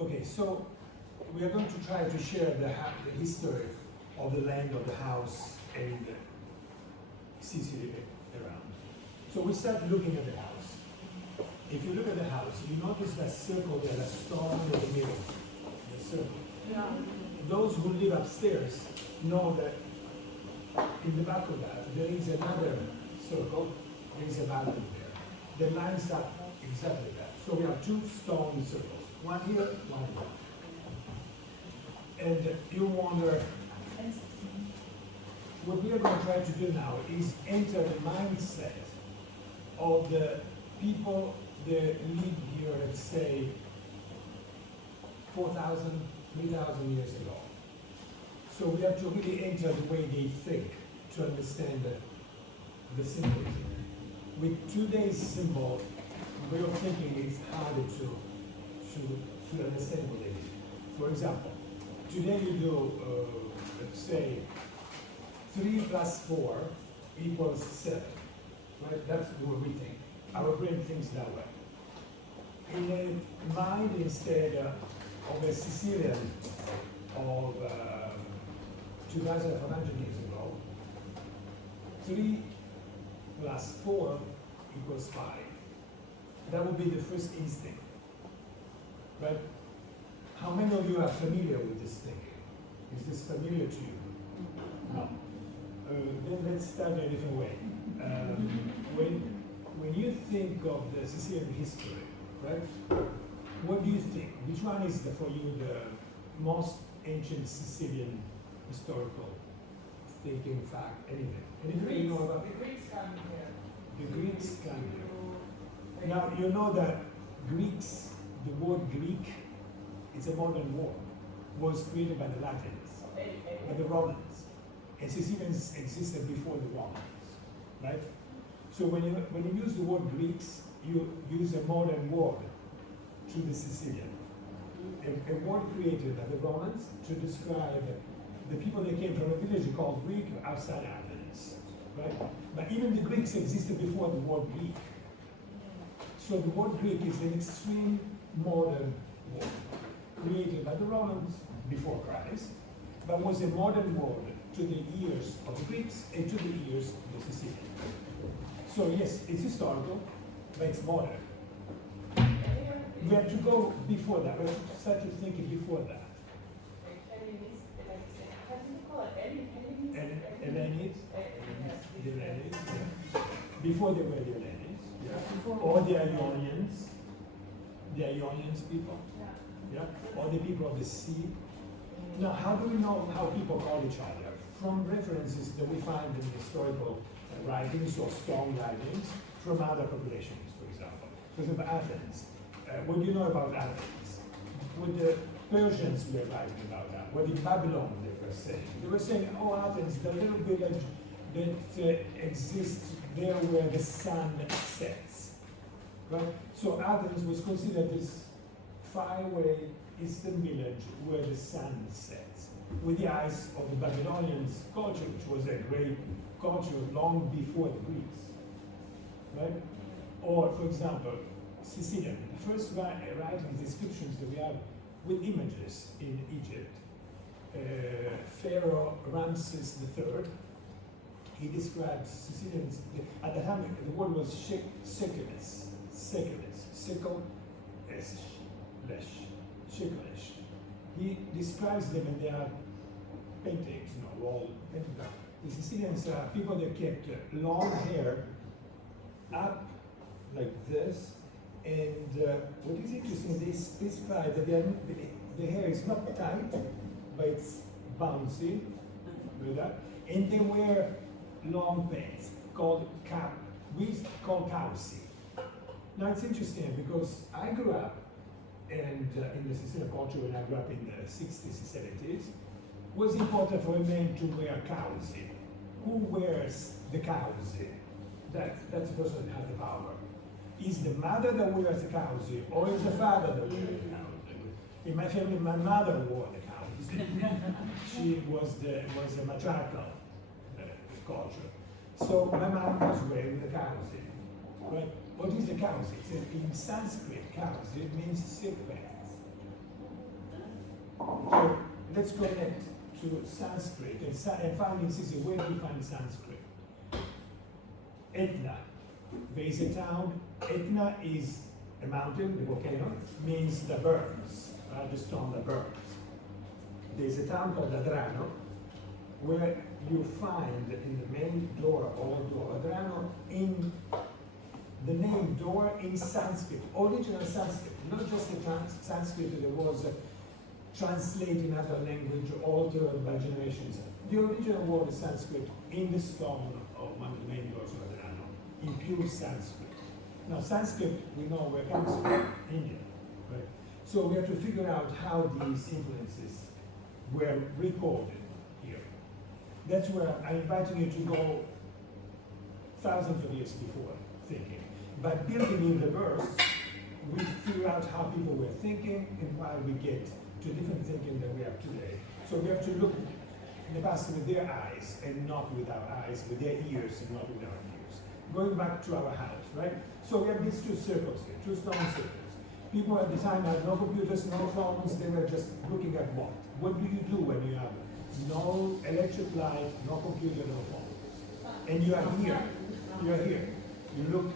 Okay, so we are going to try to share the history of the land, of the house, and Sicily around. So we start looking at the house. If you look at the house, you notice that circle there, that stone in the middle, the circle. Yeah. Those who live upstairs know that in the back of that there is another circle, there is a balcony there. That lines up exactly that. So we have two stone circles, one here, one here. And you wonder, what we are going to try to do now is enter the mindset of the people that live here, let's say, 4,000, 3,000 years ago. So we have to really enter the way they think to understand the symbolism. With today's symbol, way of thinking is harder to understand what they do. For example, today you do, let's say, 3 plus 4 equals 7, right? That's what we think. Our brain thinks that way. In a mind instead of a Sicilian of 2,500 years ago, 3 plus 4 equals 5. That would be the first instinct, right? How many of you are familiar with this thinking? Is this familiar to you? No. Then let's start a different way. When you think of the Sicilian history, right? What do you think? Which one is for you the most ancient Sicilian historical thinking fact? Anything? Anything you know about? The Greeks come here. The Greeks come here. Now you know that Greeks, the word Greek, it's a modern word. Was created by the Latins, by the Romans. And Sicilians existed before the Romans, right? So when you use the word Greeks, you use a modern word to the Sicilian. A word created by the Romans to describe the people that came from a village called Greek outside Athens, right? But even the Greeks existed before the word Greek. So the word Greek is an extreme modern word created by the Romans before Christ, but was a modern word to the ears of the Greeks and to the ears of the Sicilians. So yes, it's historical, but it's modern. We have to go before that. We have to start to think before that. Hellenists? The Hellenists, yeah. Before they were the Hellenists, yeah. Or the Ionians. The Ionians people, yeah. Or the people of the sea. Now, how do we know how people call each other? From references that we find in historical writings or stone writings from other populations, for example. For example, Athens. What do you know about Athens? What the Persians were writing about that. What in Babylon they were saying. They were saying, oh, Athens, the little village that exists there where the sun sets. Right? So Athens was considered this faraway eastern village where the sun sets, with the eyes of the Babylonians culture, which was a great culture long before the Greeks. Right? Or, for example, Sicilian. The first writing descriptions that we have with images in Egypt, Pharaoh Ramses III, he describes Sicilians, at the time the word was seculis, sickle, shekelish. He describes them in their paintings, wall paintings. The Sicilians are people that kept long hair up like this, and what is interesting, they specify that the hair is not tight, but it's bouncy, like that, and they wear long pants called cap, we call causi. Now it's interesting because I grew up and in the Sicilian culture when I grew up in the 60s and 70s, was important for a man to wear causi. Who wears the causi? That's the person that has the power. Is the mother that wears the causi, or is the father that wears the causi? In my family, my mother wore the causi. She was a matriarchal culture. So my mom was wearing the causi. Right? What is the causi? In Sanskrit, causi means silk pants. So let's connect to Sanskrit and find in Sicily, where do you find Sanskrit? Etna. There is a town, Etna is a mountain, the volcano, means the burns, the stone that burns. There's a town called Adrano, where you find in the main door, old door, Adrano, in the name door in Sanskrit, original Sanskrit, not just the Sanskrit that was translated in other language, altered by generations. The original word is Sanskrit in the stone of one of the main doors of Adrano, in pure Sanskrit. Now, Sanskrit, we know where it comes from, India, right? So we have to figure out how these influences were recorded here. That's where I invited you to go thousands of years before thinking. By building in reverse, we figure out how people were thinking and why we get to different thinking than we have today. So we have to look in the past with their eyes and not with our eyes, with their ears and not with our ears. Going back to our house, right? So we have these two circles here, two stone circles. People at the time had no computers, no phones, they were just looking at what? What do you do when you have no electric light, no computer, no phone? And you are here, you are here. You look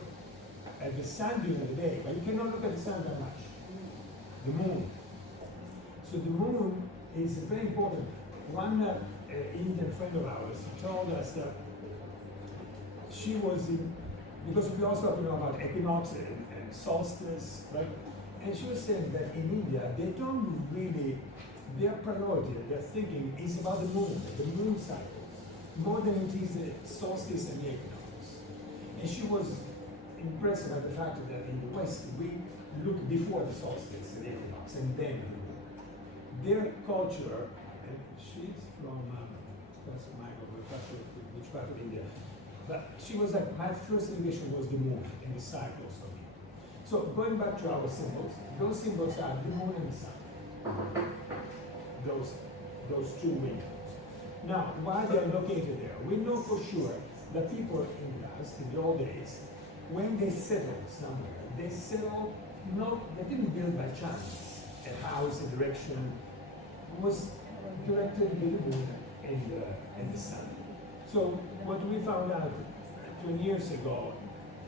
at the sun during the day, but you cannot look at the sun that much. The moon. So the moon is very important. One Indian friend of ours told us that she was in, because we also have to know about equinox and solstice, right? And she was saying that in India, they don't really, their priority, their thinking is about the moon cycles, more than it is the solstice and the equinox. And she was impressed by the fact that in the West, we look before the solstice and the equinox, and then the moon. Their culture, and she's from Professor Michael, which part of India, but she was like, my first innovation was the moon and the cycles of it. So going back to our symbols, those symbols are the moon and the sun. Those two windows. Now, why they are located there? We know for sure that people in the past, in the old days, when they settled somewhere, they settled they didn't build by chance. A house, a direction was directed with the moon and the sun. So what we found out 20 years ago,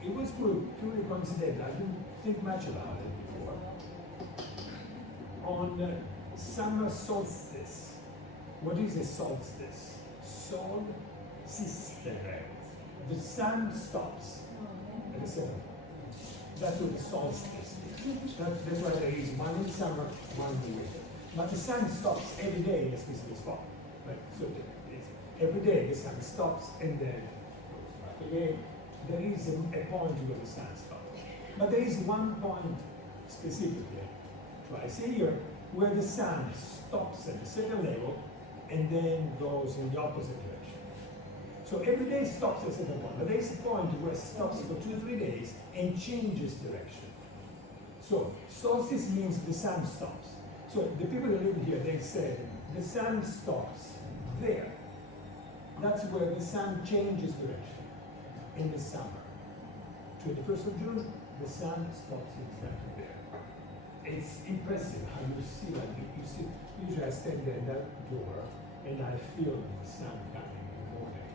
it was purely coincidental. I didn't think much about it before. On summer solstice, what is a solstice? Sol sistere. The sun stops at the center. That's what the solstice is. That's why there is one in summer, one in winter. But the sun stops every day in a specific spot. Right? So every day the sun stops and then goes back again. There is a point where the sun stops. But there is one point specifically, try see here, where the sun stops at the second level and then goes in the opposite direction. So every day stops at a certain point, but there is a point where it stops for 2-3 days and changes direction. So solstice means the sun stops. So the people that live here, they said, the sun stops there. That's where the sun changes direction in the summer. 21st of June, the sun stops exactly there. It's impressive how you see that. You see, usually I stand there in that door and I feel the sun coming in the morning.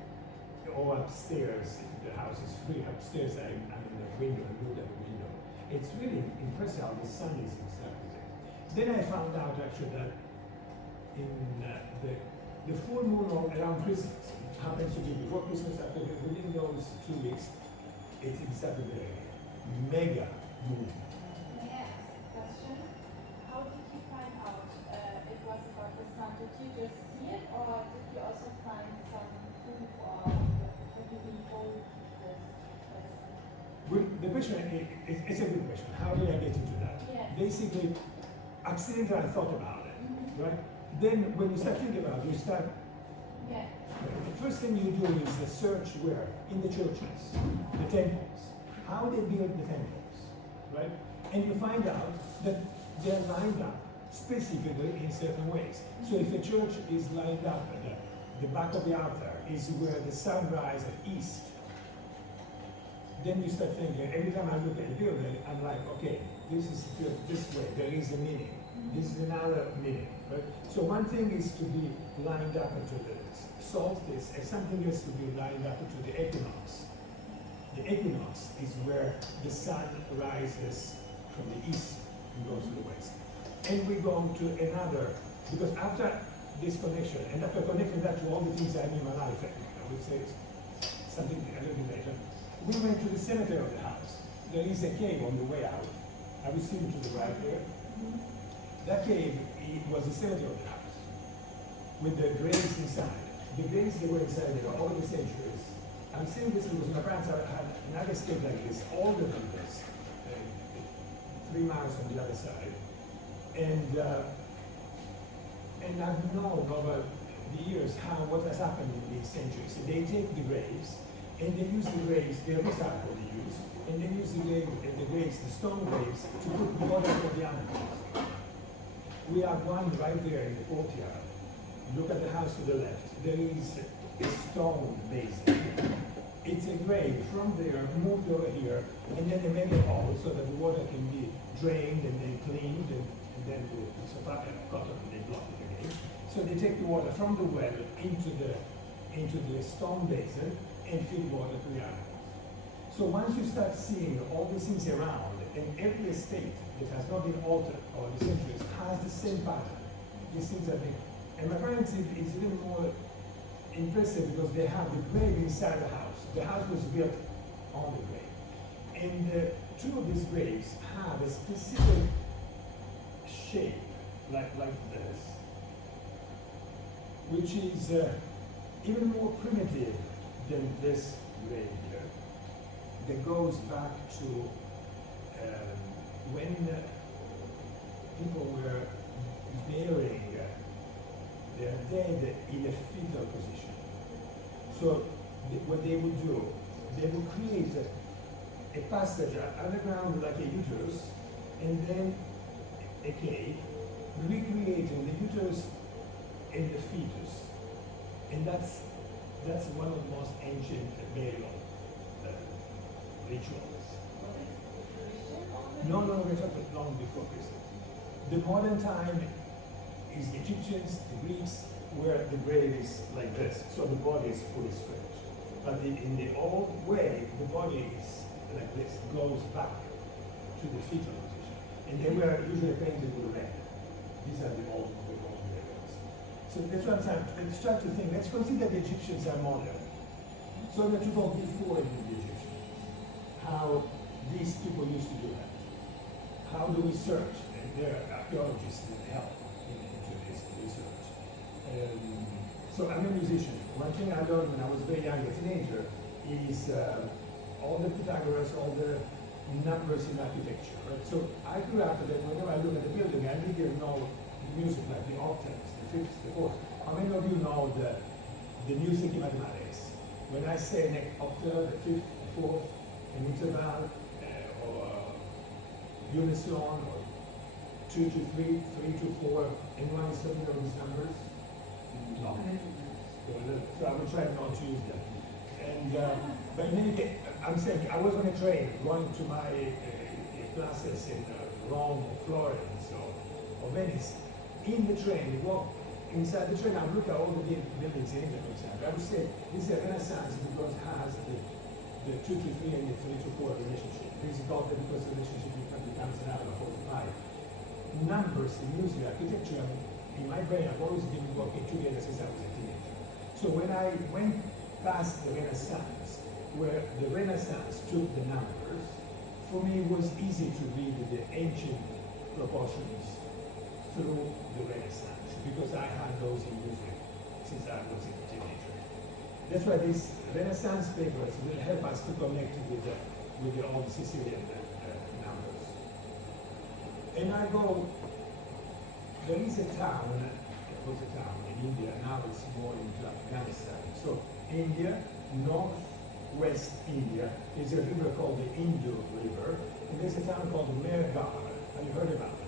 Or upstairs, if the house is free, upstairs I'm in the window and look at the window. It's really impressive how the sun is exactly there. Then I found out actually that in the full moon around Christmas happens to be before Christmas, after within those 2 weeks, it's exactly there. Mega moon. May I ask a question? How did you find out it was about the sun? Did you just see it, or did you also find some proof, or have you been told this? The question it's a good question. How did I get into that? Yes. Basically, accidentally I thought about it, right? Then when you start thinking about it, you start. Yeah. The first thing you do is a search where? In the churches, the temples. How they build the temples, right? And you find out that they're lined up specifically in certain ways. So if a church is lined up at the back of the altar is where the sun rises at east, then you start thinking, every time I look at the building, I'm like, okay, this is built this way, there is a meaning. This is another meaning, right? So one thing is to be lined up to the solstice, and something else to be lined up to the equinox. The equinox is where the sun rises from the east and goes to the west. And we go to another, because after this connection, and after connecting that to all the things I knew in my life, I would say something a little bit later, we went to the cemetery of the house. There is a cave on the way out. I was sitting to the right there. That cave, it was the cemetery of the house, with the graves inside. The graves they were inside, they were over the centuries. I'm saying this because my parents had another estate like this, older than this, 3 miles on the other side. And I've known over the years what has happened in these centuries. So they take the graves, and they use the graves, they recycle the use, and they use the graves, the stone graves, to put water for the animals. We have one right there in the courtyard. Look at the house to the left. There is a stone basin. It's a grave from there, moved over here, and then they make a hole so that the water can be drained and then cleaned, and then it's a cotton and they block it again. So they take the water from the well into the stone basin and feed water to the animals. So once you start seeing all these things around, and every estate that has not been altered over the centuries has the same pattern. These things are big. And my parents, it's even more impressive because they have the grave inside the house. The house was built on the grave. And 2 of these graves have a specific shape, like this, which is even more primitive than this grave here, that goes back to when people were burying their dead in a fetal position. So what they would do, they would create a passage underground like a uterus, and then a cave, recreating the uterus and the fetus. And that's one of the most ancient burial rituals. No, we're talking long before Christ. The modern time is the Egyptians, the Greeks, where the grave is like this, so the body is fully stretched. But in the old way, the body is like this, goes back to the fetal position. And they were usually painted with red. These are the old burials. So that's what I'm saying. Let's try to think. Let's consider the Egyptians are modern. So that to go before the Egyptians, how these people used to do that. How do we search? And there are archaeologists that help into this research. So I'm a musician. One thing I learned when I was very young, a teenager, is all the Pythagoras, all the numbers in architecture. Right? So I grew up that whenever I look at the building, I really know the music, like the octaves, the fifths, the fourths. How many of you know the music in mathematics? When I say an octave, the fifth, the fourth, an interval, or unison, or 2 to 3, 3 to 4, anyone is familiar with these numbers? No. So I will try not to use them. And but in any case, I'm saying I was on a train going to my classes in Rome, or Florence, or Venice. In the train, inside the train, I look at all the buildings in India, for example. I would say this is a Renaissance because it has the 2 to 3 and the 3 to 4 relationship. This is called because the relationship becomes another 45. Numbers in music, architecture, in my brain, I've always been working together since I was a teenager. So when I went past the Renaissance, where the Renaissance took the numbers, for me it was easy to read the ancient proportions through the Renaissance, because I had those in music since I was a teenager. That's why these Renaissance papers will help us to connect with the old Sicilian numbers. And I go, there is a town, it was a town in India, now it's more into Afghanistan. So India, northwest India, is a river called the Indus River, and there's a town called Mergar. Have you heard about it?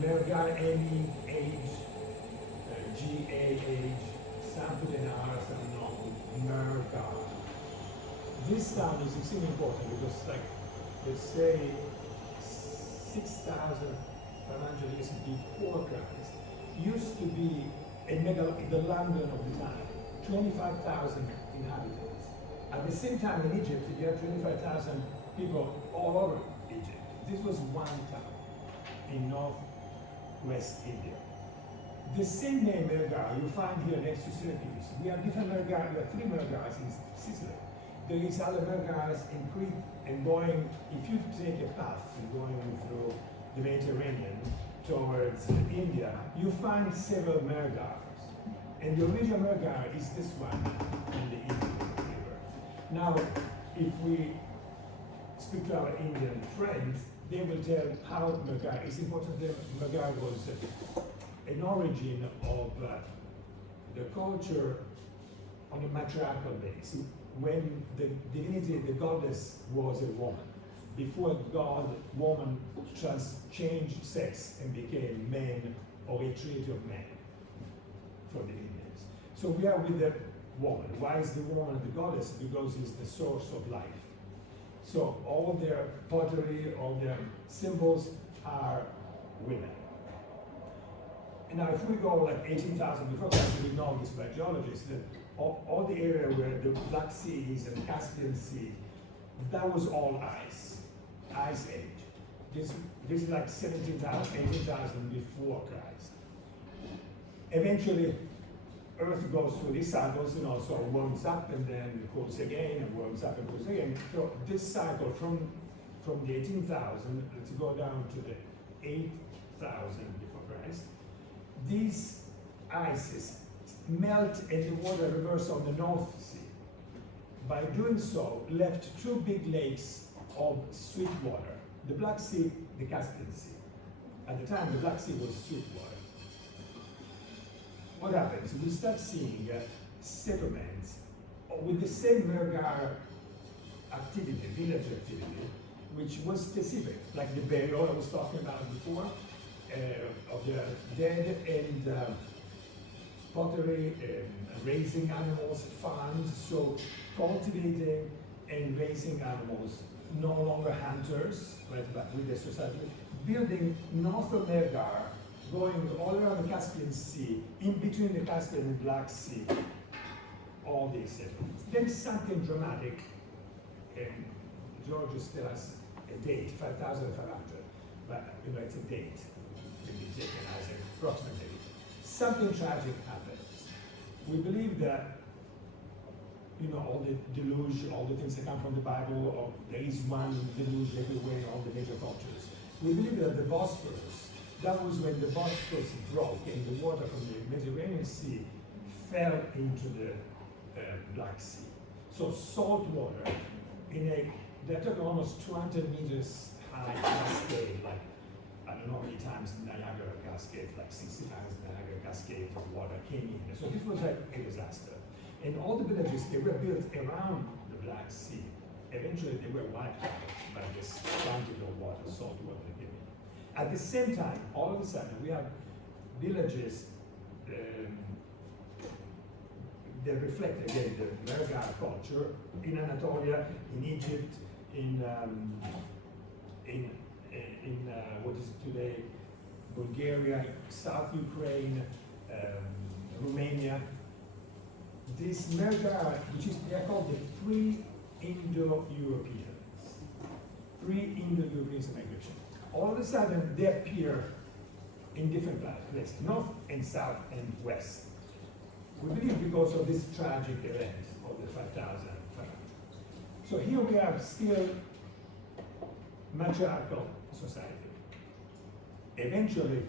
Mergar, M-E-H, G-A-H, some put an R, some not, Mergar. This town is extremely important because, like, let's say 6,000 500 years before Christ, used to be the London of the time, 25,000 inhabitants. At the same time in Egypt, you had 25,000 people all over Egypt. This was one town in northwest India. The same name Mergar you find here next to Syracuse. We have different Mergar, we have 3 Mergars in Sicily. There is other Mergars in Crete, and going, if you take a path going through the Mediterranean towards India, you find several Mergars. And the original Mergar is this one in the Indian River. Now, if we speak to our Indian friends, they will tell how Mergar is important. Mergar was an origin of the culture on a matriarchal base. When the divinity, the goddess, was a woman. Before God, woman changed sex and became man, or a trinity of man for the Indians. So we are with the woman. Why is the woman the goddess? Because it's the source of life. So all their pottery, all their symbols are women. And now if we go like 18,000 before Christ, we know this by geologists, that all the area where the Black Sea is and the Caspian Sea, that was all ice age. This is like 17,000, 18,000 before Christ. Eventually, Earth goes through these cycles, so it warms up and then cools again, and warms up and cools again. So this cycle from the 18,000, let's go down to the 8,000 before Christ. These ices melt and the water reverse on the North Sea. By doing so, left 2 big lakes of sweet water, the Black Sea, the Caspian Sea. At the time, the Black Sea was sweet water. What happens? We start seeing settlements with the same Mergar activity, village activity, which was specific, like the burial I was talking about before, of the dead, and pottery, raising animals, farms, so cultivating and raising animals, no longer hunters, but with the society, building north of Mergar, going all around the Caspian Sea, in between the Caspian and Black Sea, all these settlements. Then something dramatic, and Georgians tell us a date, 5,500, but it's a date, can be taken as an approximate date. Something tragic happens. We believe that, all the deluge, all the things that come from the Bible, or there is one deluge everywhere in all the major cultures. We believe that the Bosphorus, that was when the Bosphorus broke and the water from the Mediterranean Sea fell into the Black Sea. So salt water they're talking almost 200 meters high cascade, like, I don't know how many times Niagara Cascade, like 60 times Niagara Cascade of water came in. So this was like a disaster. And all the villages, they were built around the Black Sea. Eventually they were wiped out by this quantity of water, salt water that came in. At the same time, all of a sudden, we have villages that reflect again the Mergar culture in Anatolia, in Egypt, in what is it today, Bulgaria, South Ukraine, Romania. This Mergar, they are called the pre-Indo-Europeans. Pre-Indo-European migration. All of a sudden, they appear in different places, north and south and west. We believe because of this tragic event of the 5,000. So here we have still matriarchal society. Eventually,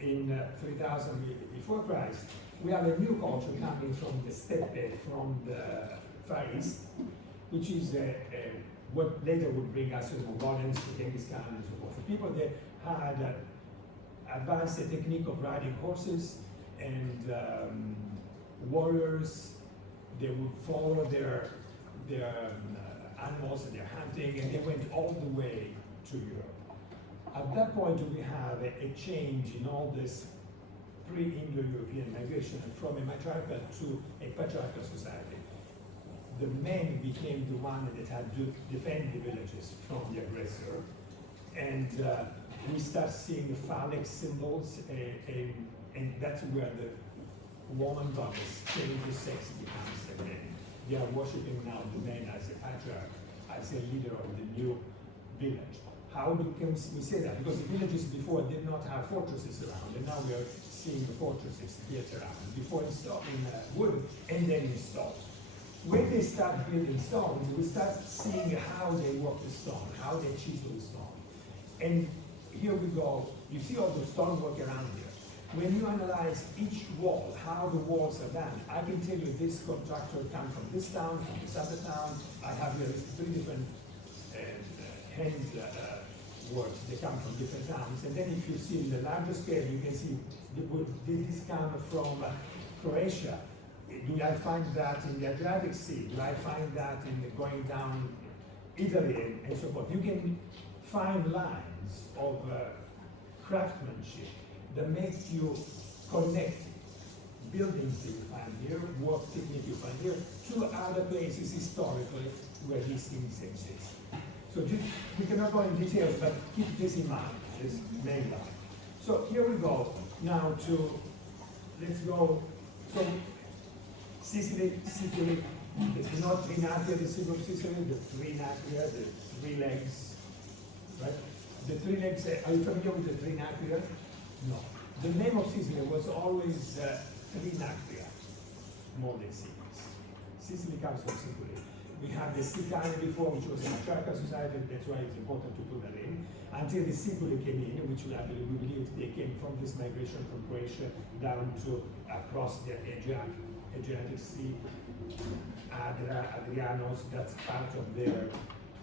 in 3000 before Christ, we have a new culture coming from the steppe, from the Far East, which is what later would bring us to the Mongolians, to Genghis Khan, and so forth. People that had advanced the technique of riding horses, and warriors, they would follow their animals and their hunting, and they went all the way to Europe. At that point, we have a change in all this pre-Indo-European migration from a matriarchal to a patriarchal society. The men became the one that had to defend the villages from the aggressor, and we start seeing phallic symbols, and that's where the woman goddess changes sex, becomes a man. They are worshiping now the man as a patriarch, as a leader of the new village. How can we say that? Because the villages before did not have fortresses around, and now we are seeing the fortresses built around. Before in wood, and then in stone. When they start building stones, we start seeing how they work the stone, how they chisel the stone. And here we go. You see all the stonework around here. When you analyze each wall, how the walls are done, I can tell you this contractor comes from this town, from this other town. I have here 3 different hand works. They come from different towns. And then if you see in the larger scale, you can see this come from Croatia. Do I find that in the Adriatic Sea? Do I find that in going down Italy and so forth? You can find lines of craftsmanship that makes you connect buildings that you find here, work technique you find here, to other places historically where these things exist. So we cannot go in details, but keep this in mind, this main line. So here we go now to, let's go, so Sicily, the not Trinacria, the symbol of Sicily, the Trinacria, the 3 legs, right? The 3 legs, are you familiar with the Trinacria? No. The name of Sicily was always Trinacria, more than Sicily. Sicily comes from Sicily. We have the Sicilian before, which was a matriarchal society, that's why it's important to put that in. Until the Sicily came in, which we believe they came from this migration from Croatia down to across the Adriatic Sea, Adrianos, that's part of their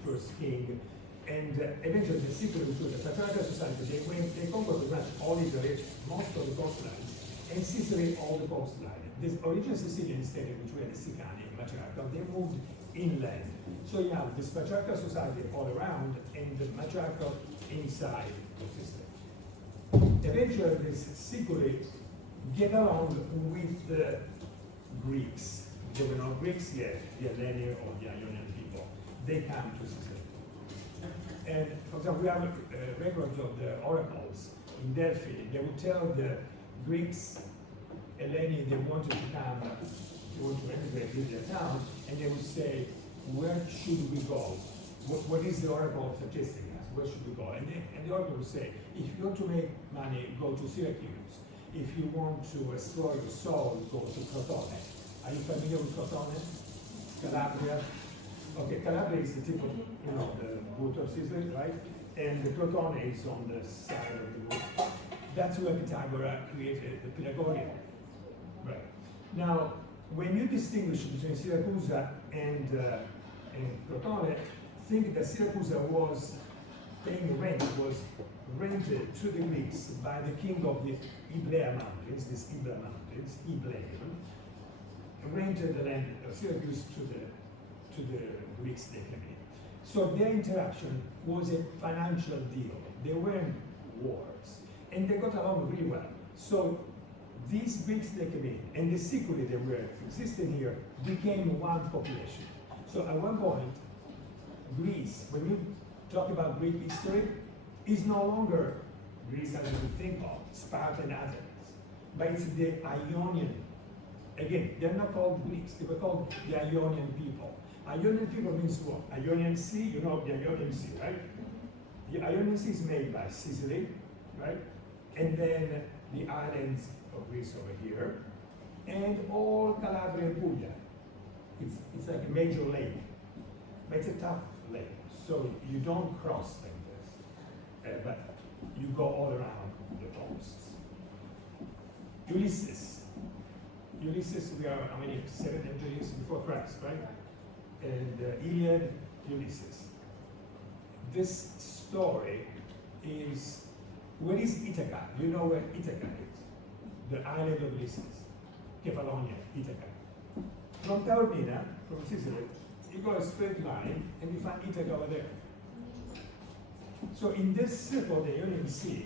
first king. And eventually the Sicily, which was a patriarchal society, they conquered pretty much all Italy, most of the coastline, and Sicily, all the coastline. The original Sicilian state, which were the Sicani, matriarchal, they moved inland. So you have this patriarchal society all around, and the matriarchal inside the system. Eventually, this Sicily get along with the Greeks. They were not Greeks yet, the Hellenic or the Ionian people. They come to Sicily. And for example, we have records of the oracles in Delphi. They would tell the Greeks, Hellenic, they wanted to come, they want to emigrate to their town, and they would say, where should we go? What is the oracle suggesting us? Where should we go? And the oracle would say, if you want to make money, go to Syracuse. If you want to explore your soul, go to Crotone. Are you familiar with Crotone? Calabria? Okay, Calabria is the tip of, the boot of Sicily, right? And the Crotone is on the side of the boot. That's where Pythagoras created the Pythagorean. Right. Now, when you distinguish between Syracuse and Crotone, think that Syracuse was paying rent, was rented to the Greeks by the king of the Iblea Mountains, these Iblea Mountains, Iblean, rented the land of Syracuse to the Greeks they came in. So their interaction was a financial deal. They weren't wars. And they got along really well. So these Greeks they came in, and the Sicily that were existing here became one population. So at one point, Greece, when you talk about Greek history, is no longer Greece as we think of, Sparta and Athens, but it's the Ionian. Again, they're not called Greeks, they were called the Ionian people. Ionian people means what? Ionian Sea, you know the Ionian Sea, right? The Ionian Sea is made by Sicily, right? And then the islands of Greece over here, and all Calabria and Puglia. It's like a major lake, but it's a tough lake, so you don't cross like this, but you go all around the coasts. Ulysses, we are, how many, 700 years before Christ, right? And Iliad, Ulysses. This story is, where is Ithaca? Do you know where Ithaca is? The island of Ulysses, Kefalonia, Ithaca. From Taormina, from Sicily, you go a straight line and you find Ithaca over there. So in this circle, the Ionian Sea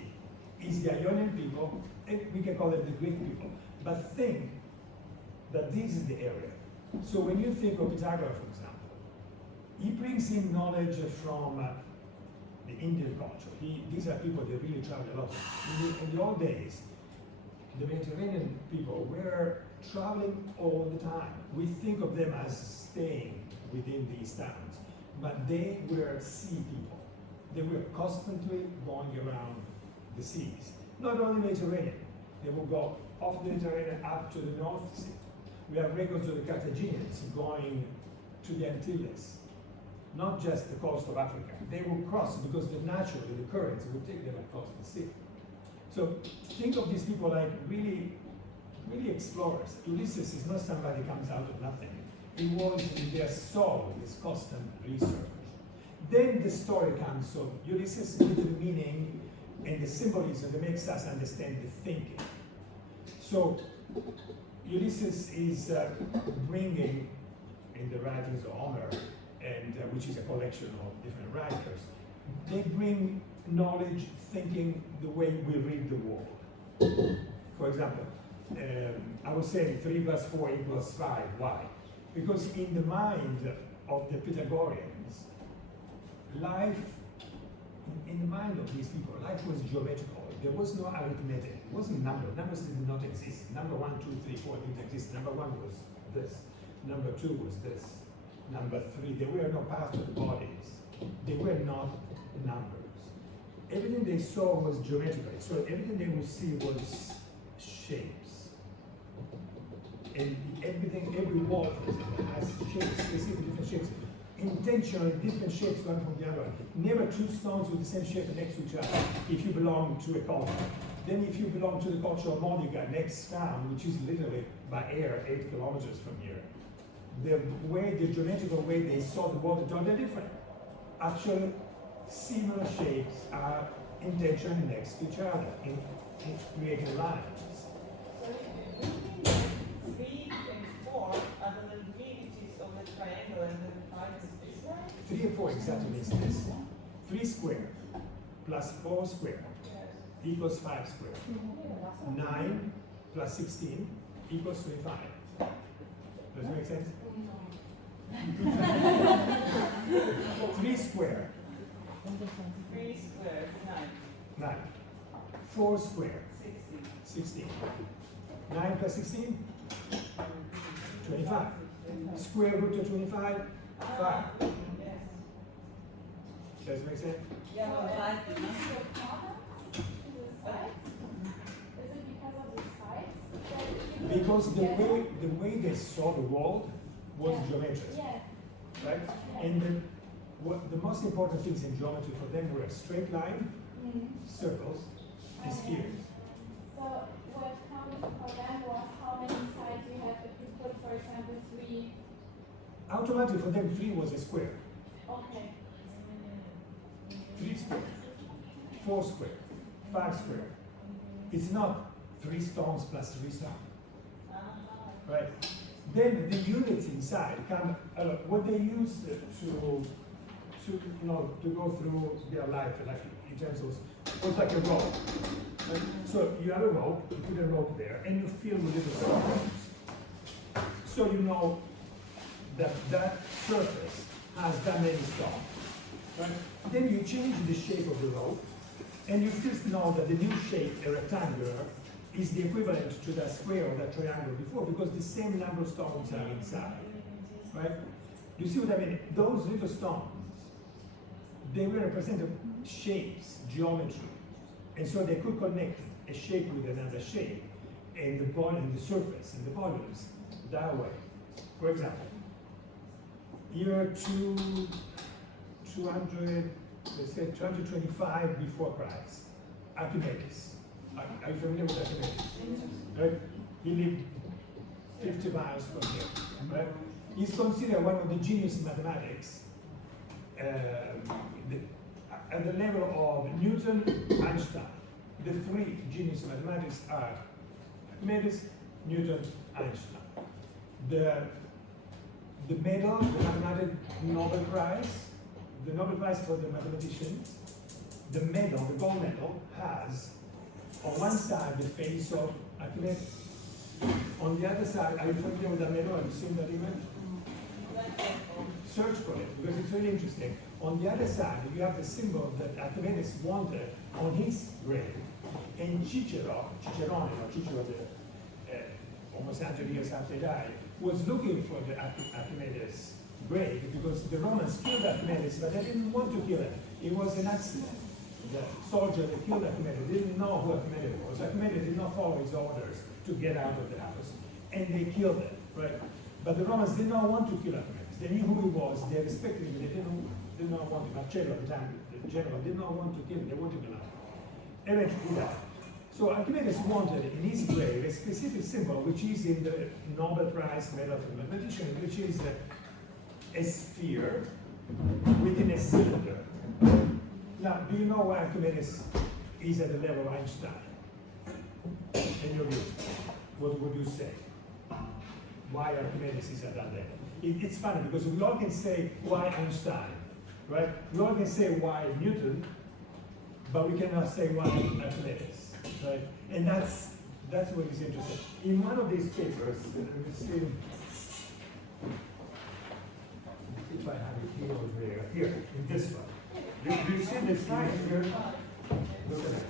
is the Ionian people, and we can call them the Greek people. But think that this is the area. So when you think of Pythagoras, for example, he brings in knowledge from the Indian culture. These are people that really travel a lot. In the old days, the Mediterranean people were traveling all the time. We think of them as staying within these towns, but they were sea people. They were constantly going around the seas. Not only Mediterranean, they would go off the Mediterranean up to the North Sea. We have records of the Carthaginians going to the Antilles, not just the coast of Africa. They would cross because naturally the currents would take them across the sea. So think of these people like really explorers. Ulysses is not somebody who comes out of nothing. He was in their soul, this constant research. Then the story comes of Ulysses with the meaning and the symbolism that makes us understand the thinking. So Ulysses is bringing in the writings of Homer, and which is a collection of different writers, they bring knowledge, thinking, the way we read the world. For example, I was saying 3 plus 4 equals 5. Why? Because in the mind of the Pythagoreans, life, in the mind of these people, life was geometrical. There was no arithmetic. It wasn't number. Numbers did not exist. Number 1, 2, 3, 4 didn't exist. Number 1 was this. Number 2 was this. Number 3, they were not part of the bodies. They were not numbers. Everything they saw was geometrical. So everything they would see was shapes. And every wall, for example, has shapes, specific different shapes. Intentionally different shapes one from the other. Never 2 stones with the same shape next to each other if you belong to a culture. Then if you belong to the culture of Modiga, next town, which is literally by air 8 kilometers from here, the geometrical way they saw the world is totally different. Actually, similar shapes are intentionally next to each other in creating lines. So you mean 3 and 4 are the lineages of the triangle and the 5 is this one? 3 and 4 exactly means this. 3 squared plus 4 squared equals 5 squared. 9 plus 16 equals 25. Does it make sense? 3 squared. 3 squared, 9. 9. 4 squared. 16. 16. 9 plus 16? 25. Square root of 25? 5. Yes. Does it make sense? Yeah, So well, is it to the sides? Is it because of the sides? Because the way they saw the world was geometric, Yeah. right? And the most important things in geometry for them were a straight line, circles, and spheres. So what counted for them was how many sides you have if you put, for example, 3. Automatically for them 3 was a square. Okay. 3 square, 4 square, 5 square. It's not 3 stones plus 3 stones, right? Then the units inside come. What they use to go through their life, like in terms of, was like a rope. Right? So you have a rope, you put a rope there, and you fill with little stones. So you know that surface has that many stones. Right? Then you change the shape of the rope, and you still know that the new shape, a rectangular, is the equivalent to that square or that triangle before, because the same number of stones are inside. Right? You see what I mean? Those little stones, they were represented shapes, geometry, and so they could connect a shape with another shape, and the body and the surface and the volumes that way. For example, year 200, let's say 225 before Christ, Archimedes. Are you familiar with Archimedes? Right? He lived 50 miles from here. Right? He's considered one of the genius mathematics at the level of Newton, Einstein. The 3 genius mathematics are Archimedes, Newton, Einstein. The medal, the mathematics Nobel Prize, the Nobel Prize for the mathematicians, the medal, the gold medal, has on one side the face of Archimedes. On the other side, are you familiar with that medal? Have you seen that image? Search for it, because it's very interesting. On the other side, you have the symbol that Archimedes wanted on his grave, and Cicerone, almost 100 years after he died, was looking for the Archimedes grave because the Romans killed Archimedes, but they didn't want to kill him. It was an accident. The soldier that killed Archimedes didn't know who Archimedes was. Archimedes did not follow his orders to get out of the house, and they killed him, right? But the Romans did not want to kill Archimedes. They knew who he was, they respected him, they did not want to. Marcello at the time, the general, did not want to kill him, they wanted to kill him. Eventually he died. So Archimedes wanted in his grave a specific symbol, which is in the Nobel Prize medal for mathematician, which is a sphere within a cylinder. Now, do you know why Archimedes is at the level of Einstein? In your view, what would you say? Why Archimedes is at that level? It's funny because we all can say why Einstein, right? We all can say why Newton, but we cannot say why Archimedes, right? And that's what is interesting. In one of these papers, let me see if I have it here or there. Here, in this one. Do you see this right here? Look at it.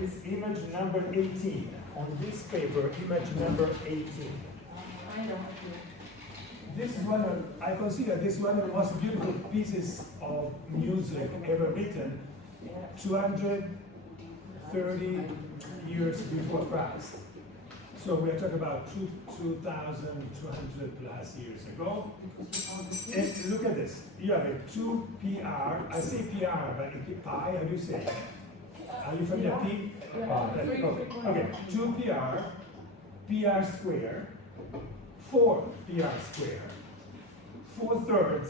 It's image number 18. On this paper, image number 18. I know. This is I consider this one of the most beautiful pieces of music ever written, 230 years before Christ. So we're talking about 2,200 plus years ago. And look at this. You have a 2PR. I say PR, but pi, how do you say it? Are you familiar? P? Okay. 2PR, PR square, 4 PR square, 4/3